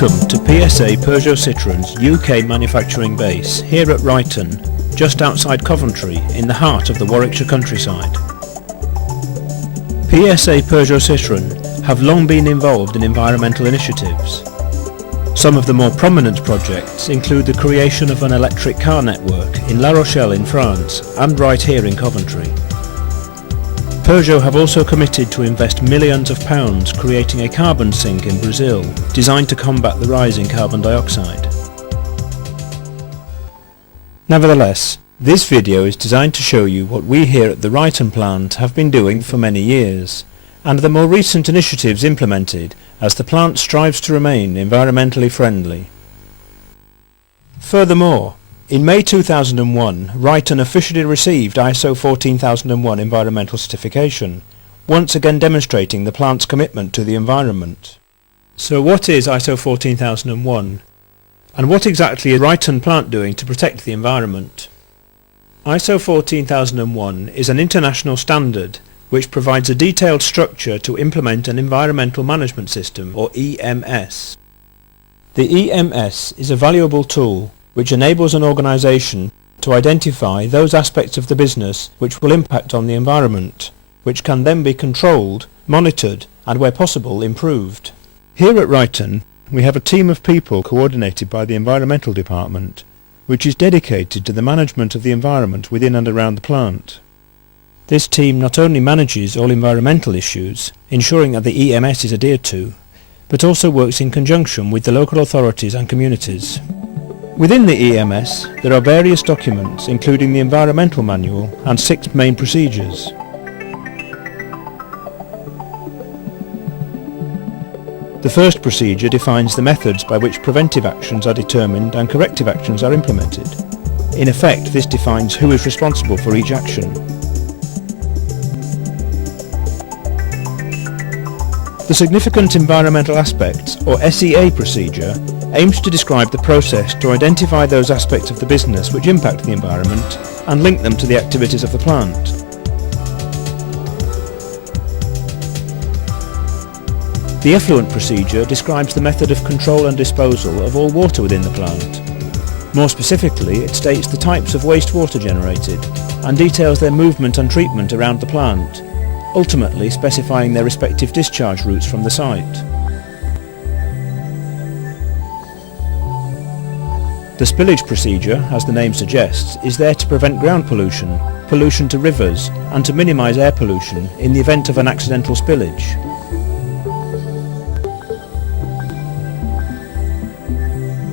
Welcome to PSA Peugeot Citroën's UK manufacturing base here at Ryton, just outside Coventry in the heart of the Warwickshire countryside. PSA Peugeot Citroën have long been involved in environmental initiatives. Some of the more prominent projects include the creation of an electric car network in La Rochelle in France and right here in Coventry. Peugeot have also committed to invest millions of pounds creating a carbon sink in Brazil designed to combat the rise in carbon dioxide. Nevertheless, this video is designed to show you what we here at the Ryton plant have been doing for many years, and the more recent initiatives implemented as the plant strives to remain environmentally friendly. Furthermore, in May 2001, Ryton officially received ISO 14001 environmental certification, once again demonstrating the plant's commitment to the environment. So what is ISO 14001? And what exactly is Ryton plant doing to protect the environment? ISO 14001 is an international standard which provides a detailed structure to implement an environmental management system, or EMS. The EMS is a valuable tool which enables an organisation to identify those aspects of the business which will impact on the environment, which can then be controlled, monitored and where possible improved. Here at Ryton we have a team of people coordinated by the Environmental Department, which is dedicated to the management of the environment within and around the plant. This team not only manages all environmental issues, ensuring that the EMS is adhered to, but also works in conjunction with the local authorities and communities. Within the EMS, there are various documents including the environmental manual and 6 main procedures. The first procedure defines the methods by which preventive actions are determined and corrective actions are implemented. In effect, this defines who is responsible for each action. The Significant Environmental Aspects, or SEA procedure, aims to describe the process to identify those aspects of the business which impact the environment and link them to the activities of the plant. The Effluent procedure describes the method of control and disposal of all water within the plant. More specifically, it states the types of wastewater generated and details their movement and treatment around the plant, ultimately specifying their respective discharge routes from the site. The Spillage procedure, as the name suggests, is there to prevent ground pollution, pollution to rivers, and to minimise air pollution in the event of an accidental spillage.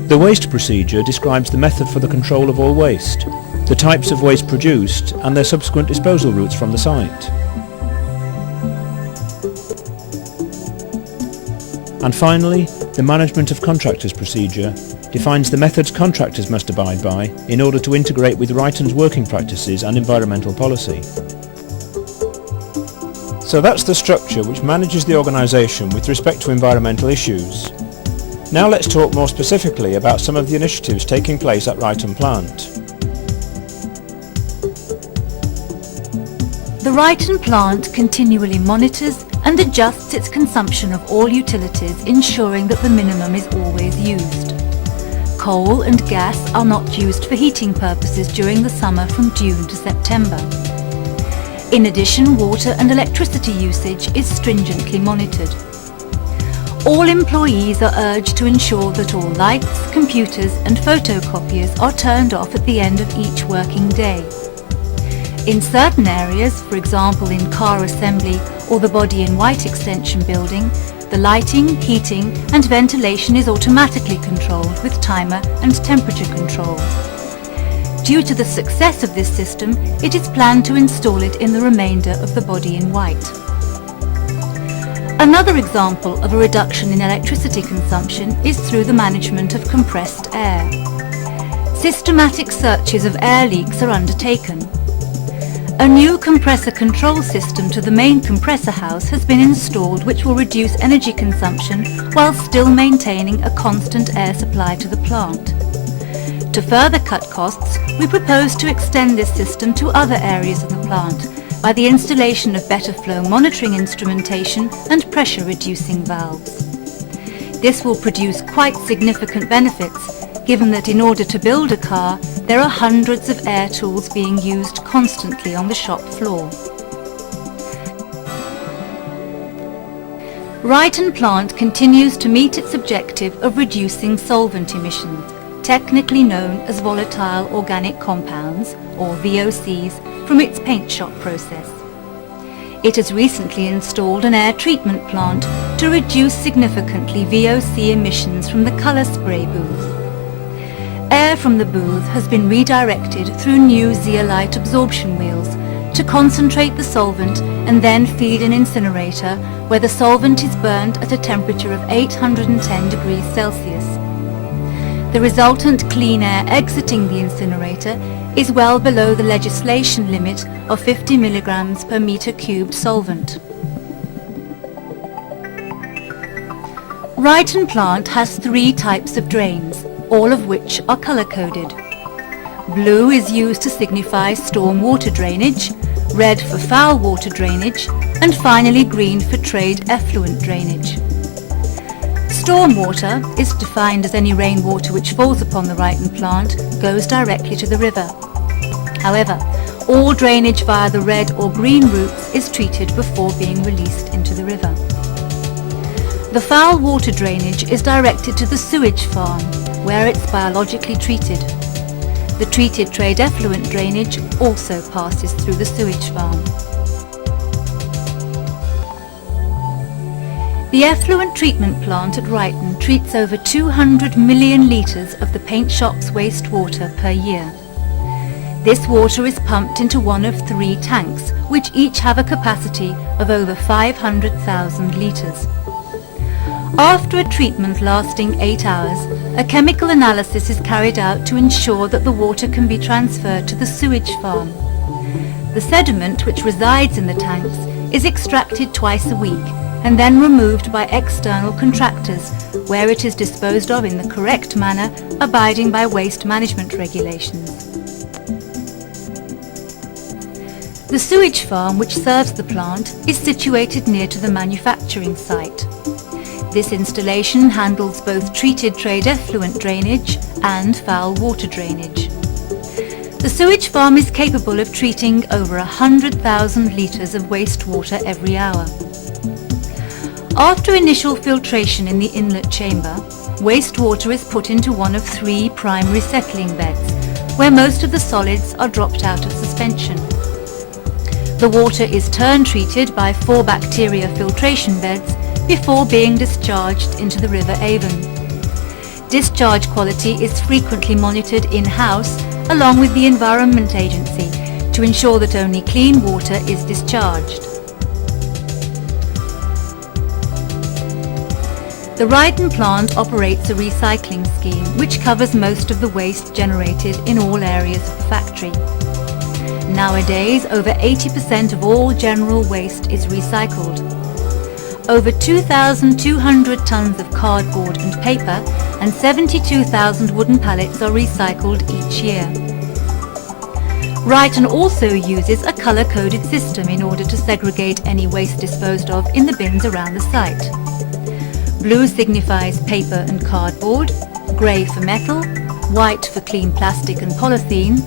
The Waste procedure describes the method for the control of all waste, the types of waste produced, and their subsequent disposal routes from the site. And finally, the Management of Contractors procedure defines the methods contractors must abide by in order to integrate with Ryton's working practices and environmental policy. So that's the structure which manages the organisation with respect to environmental issues. Now let's talk more specifically about some of the initiatives taking place at Ryton plant. The Ryton plant continually monitors and adjusts its consumption of all utilities, ensuring that the minimum is always used. Coal and gas are not used for heating purposes during the summer from June to September. In addition, water and electricity usage is stringently monitored. All employees are urged to ensure that all lights, computers and photocopiers are turned off at the end of each working day. In certain areas, for example in car assembly or the body in white extension building, the lighting, heating and ventilation is automatically controlled with timer and temperature control. Due to the success of this system, it is planned to install it in the remainder of the body in white. Another example of a reduction in electricity consumption is through the management of compressed air. Systematic searches of air leaks are undertaken. A new compressor control system to the main compressor house has been installed, which will reduce energy consumption while still maintaining a constant air supply to the plant. To further cut costs, we propose to extend this system to other areas of the plant by the installation of better flow monitoring instrumentation and pressure reducing valves. This will produce quite significant benefits, given that in order to build a car, there are hundreds of air tools being used constantly on the shop floor. Ryton plant continues to meet its objective of reducing solvent emissions, technically known as volatile organic compounds, or VOCs, from its paint shop process. It has recently installed an air treatment plant to reduce significantly VOC emissions from the colour spray booth. Air from the booth has been redirected through new zeolite absorption wheels to concentrate the solvent and then feed an incinerator where the solvent is burnt at a temperature of 810 degrees Celsius. The resultant clean air exiting the incinerator is well below the legislation limit of 50 milligrams per meter cubed solvent. Ryton plant has 3 types of drains, all of which are colour-coded. Blue is used to signify storm water drainage, red for foul water drainage, and finally green for trade effluent drainage. Stormwater is defined as any rainwater which falls upon the Ryton plant goes directly to the river. However, all drainage via the red or green routes is treated before being released into the river. The foul water drainage is directed to the sewage farm, where it's biologically treated. The treated trade effluent drainage also passes through the sewage farm. The effluent treatment plant at Ryton treats over 200 million litres of the paint shop's wastewater per year. This water is pumped into one of 3 tanks, which each have a capacity of over 500,000 litres. After a treatment lasting 8 hours, a chemical analysis is carried out to ensure that the water can be transferred to the sewage farm. The sediment which resides in the tanks is extracted twice a week and then removed by external contractors, where it is disposed of in the correct manner, abiding by waste management regulations. The sewage farm which serves the plant is situated near to the manufacturing site. This installation handles both treated trade effluent drainage and foul water drainage. The sewage farm is capable of treating over 100,000 litres of wastewater every hour. After initial filtration in the inlet chamber, wastewater is put into one of 3 primary settling beds, where most of the solids are dropped out of suspension. The water is turn-treated by 4 bacteria filtration beds before being discharged into the River Avon. Discharge quality is frequently monitored in-house along with the Environment Agency to ensure that only clean water is discharged. The Ryton plant operates a recycling scheme which covers most of the waste generated in all areas of the factory. Nowadays, over 80% of all general waste is recycled. Over 2,200 tons of cardboard and paper and 72,000 wooden pallets are recycled each year. Ryton also uses a colour-coded system in order to segregate any waste disposed of in the bins around the site. Blue signifies paper and cardboard, grey for metal, white for clean plastic and polythene,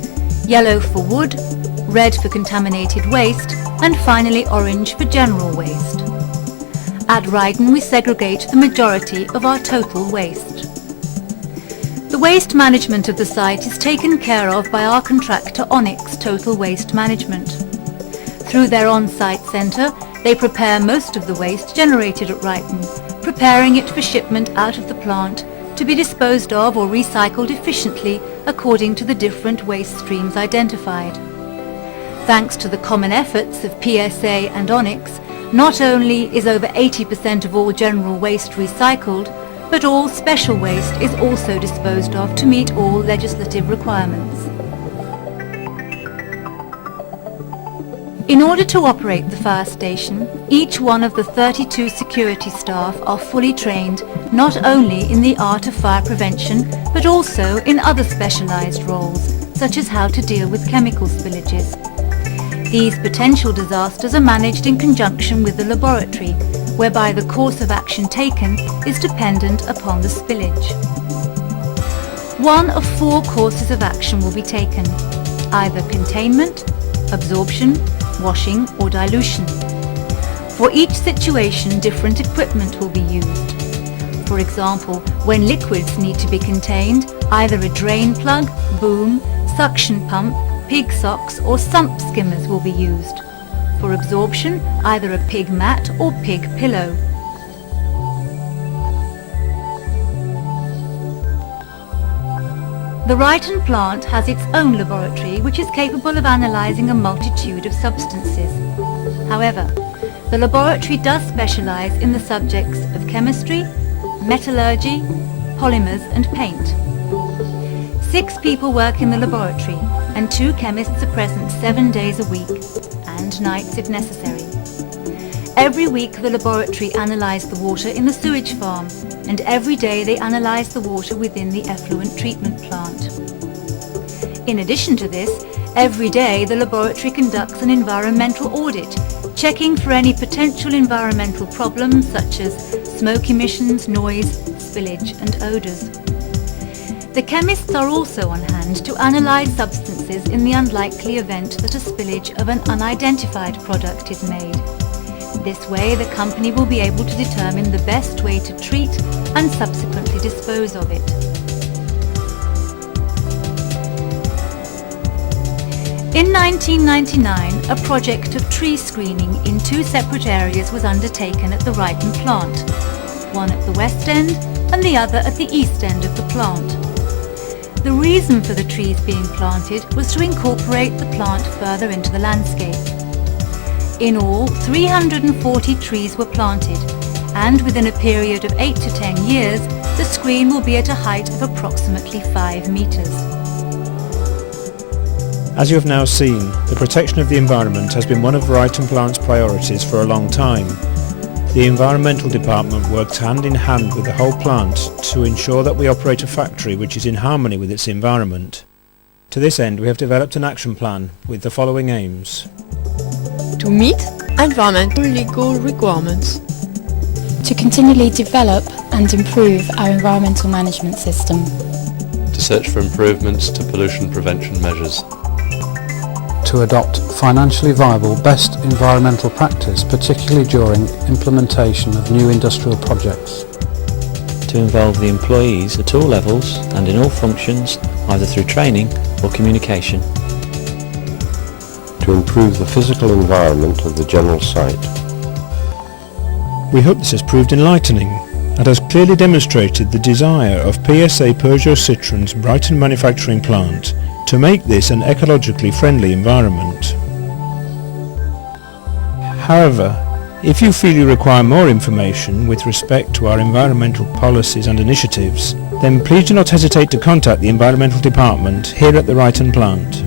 yellow for wood, red for contaminated waste, and finally orange for general waste. At Ryton we segregate the majority of our total waste. The waste management of the site is taken care of by our contractor Onyx Total Waste Management. Through their on-site centre, they prepare most of the waste generated at Ryton, preparing it for shipment out of the plant to be disposed of or recycled efficiently according to the different waste streams identified. Thanks to the common efforts of PSA and Onyx, not only is over 80% of all general waste recycled, but all special waste is also disposed of to meet all legislative requirements. In order to operate the fire station, each one of the 32 security staff are fully trained not only in the art of fire prevention, but also in other specialised roles, such as how to deal with chemical spillages. These potential disasters are managed in conjunction with the laboratory, whereby the course of action taken is dependent upon the spillage. One of 4 courses of action will be taken, either containment, absorption, washing or dilution. For each situation, different equipment will be used. For example, when liquids need to be contained, either a drain plug, boom, suction pump, pig socks or sump skimmers will be used. For absorption, either a pig mat or pig pillow. The Ryton plant has its own laboratory which is capable of analysing a multitude of substances. However, the laboratory does specialise in the subjects of chemistry, metallurgy, polymers and paint. 6 people work in the laboratory and 2 chemists are present 7 days a week and nights if necessary. Every week the laboratory analyse the water in the sewage farm and every day they analyse the water within the effluent treatment plant. In addition to this, every day the laboratory conducts an environmental audit, checking for any potential environmental problems such as smoke emissions, noise, spillage and odours. The chemists are also on hand to analyse substances in the unlikely event that a spillage of an unidentified product is made. This way the company will be able to determine the best way to treat and subsequently dispose of it. In 1999, a project of tree screening in 2 separate areas was undertaken at the Ryton plant, one at the west end and the other at the east end of the plant. The reason for the trees being planted was to incorporate the plant further into the landscape. In all, 340 trees were planted, and within a period of 8 to 10 years, the screen will be at a height of approximately 5 metres. As you have now seen, the protection of the environment has been one of Ryton Plant's priorities for a long time. The Environmental Department works hand in hand with the whole plant to ensure that we operate a factory which is in harmony with its environment. To this end, we have developed an action plan with the following aims. To meet environmental legal requirements. To continually develop and improve our environmental management system. To search for improvements to pollution prevention measures. To adopt financially viable best environmental practice, particularly during implementation of new industrial projects. To involve the employees at all levels and in all functions, either through training or communication. To improve the physical environment of the general site. We hope this has proved enlightening and has clearly demonstrated the desire of PSA Peugeot Citroën's Ryton manufacturing plant to make this an ecologically friendly environment. However, if you feel you require more information with respect to our environmental policies and initiatives, then please do not hesitate to contact the Environmental Department here at the Ryton plant.